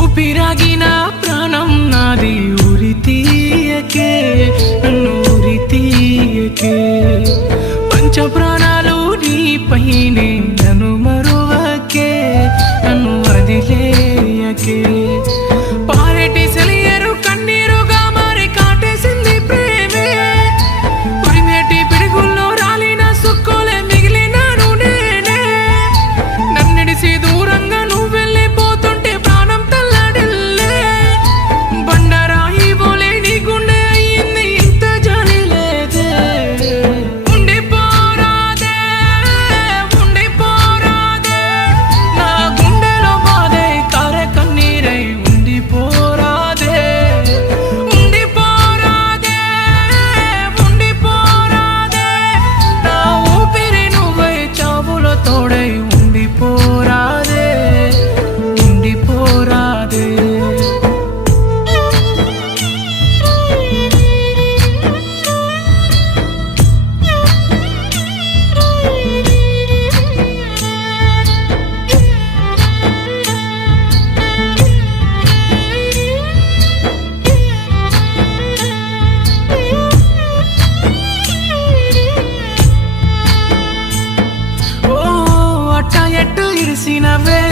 ఊపిరాగిన ప్రాణం నాది ఉరి తీయకే, నన్ను ఉరి తీయకే. పంచ ప్రాణాలు నీపైనే, నన్ను మరువకే, నన్ను వదిలేయకే. పారేటి సెలియరు కన్నీరుగా మారి కాటేసింది ప్రేమే, ఉరిమేటి పిడుగుల్లో రాలిన సుక్కోలే మిగిలినాను నేనే. నన్నిడిసి దూరంగా నువ్వు వెళ్ళిపోతుంటే ప్రాణం తల్లడిల్లే, బండరాయి బోలే నీ గుండె అయ్యింది, ఇంత జాలి లేదే. ఉండిపోరాదే, ఉండిపోరాదే, నా గుండెలో బాధే కారే కన్నీరై ఉండిపోరాదే. ఉండిపోరాదే, ఉండిపోరాదే, నా ఊపిరి నువ్వై చావులో తోడై ఉండిపోరాదే, ఉండిపోరాదే. ఓ అట్ట ఎట్టు ఇరిసినవే,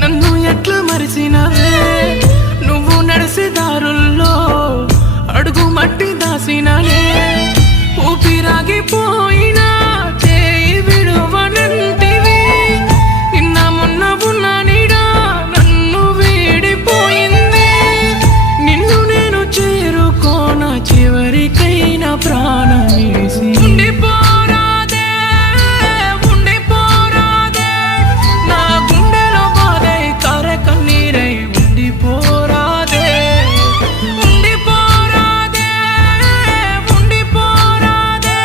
నన్ను ఎట్లా మరిసినవే. నువ్వు నడిసే దారుల్లో అడుగు మట్టి దాసిననే, ఊపిరాగిపోయినా చేయి విడువనంటివి. నిన్న మొన్న ఉన్న నీడా నన్ను వీడిపోయింది, నిన్ను నేను చేరుకోన చివరికైనా ప్రాణమేసి. ఉండిపోరాదే, ఉండిపోరాదే, నా గుండెలో బాధై కారే కన్నీరై ఉండిపోరాదే. ఉండిపోరాదే, ఉండిపోరాదే,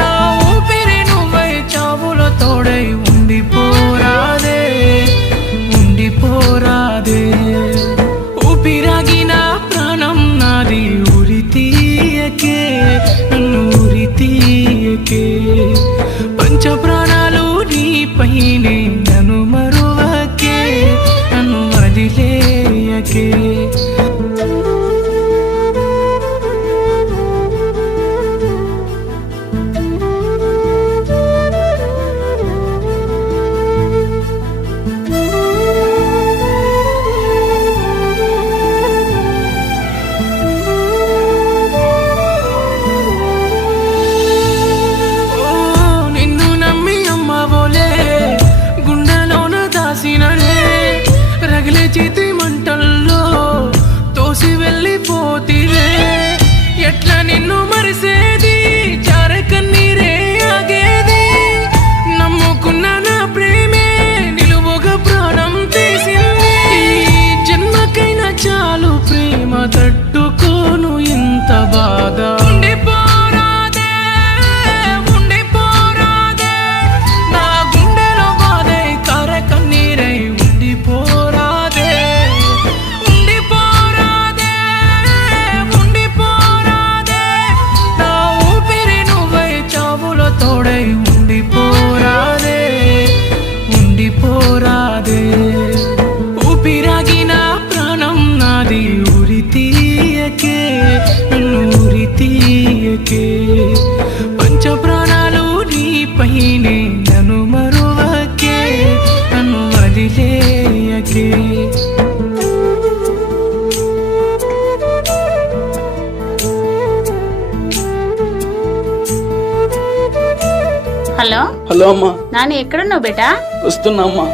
నా ఊపిరి నువ్వై చావులో తోడై ఉండిపోరాదే, ఉండిపోరాదే. ఊపిరాగిన ప్రాణం నాది ఉరి తీయకే, నన్ను ఉరి తీయకే. పంచ ప్రాణాలు నీపైనే, నన్ను మరువకే, నన్ను వదిలేయకే. ఓ నిన్ను నమ్మి అమ్మవోలే గుండెలోన దాసిననే, రగిలే చేతి మంటల్లో తోసి వెళ్ళిపోతివే. ఎట్లా నిన్ను మరిసేది, జారే కన్నీరే ఆగేది. నమ్ముకున్న నా ప్రేమే నిలువుగా ప్రాణం తీసింది. ఈ జన్మకైనా చాలు ప్రేమ తట్టుకోను ఇంత బాధ. ఉండిపోరాదే, ఉండిపోరాదే, నా గుండెలో బాధై కారే కన్నీరై ఉండిపోరాదే. ఉండిపోరాదే, ఉండిపోరాదే, నా ఊపిరి నువ్వై చావులో తోడై ఉండిపోరాదే, ఉండిపోరాదే. ఊపిరాగిన ప్రాణం నాది ఉరి తీయకే, నన్ను ఉరి తీయకే. పంచ ప్రాణాలు నీపైనే, నన్ను మరువకే, నన్ను వదిలేయకే. హలో హలో అమ్మా, నాని ఎక్కడున్నావు బేటా? వస్తున్నా అమ్మా.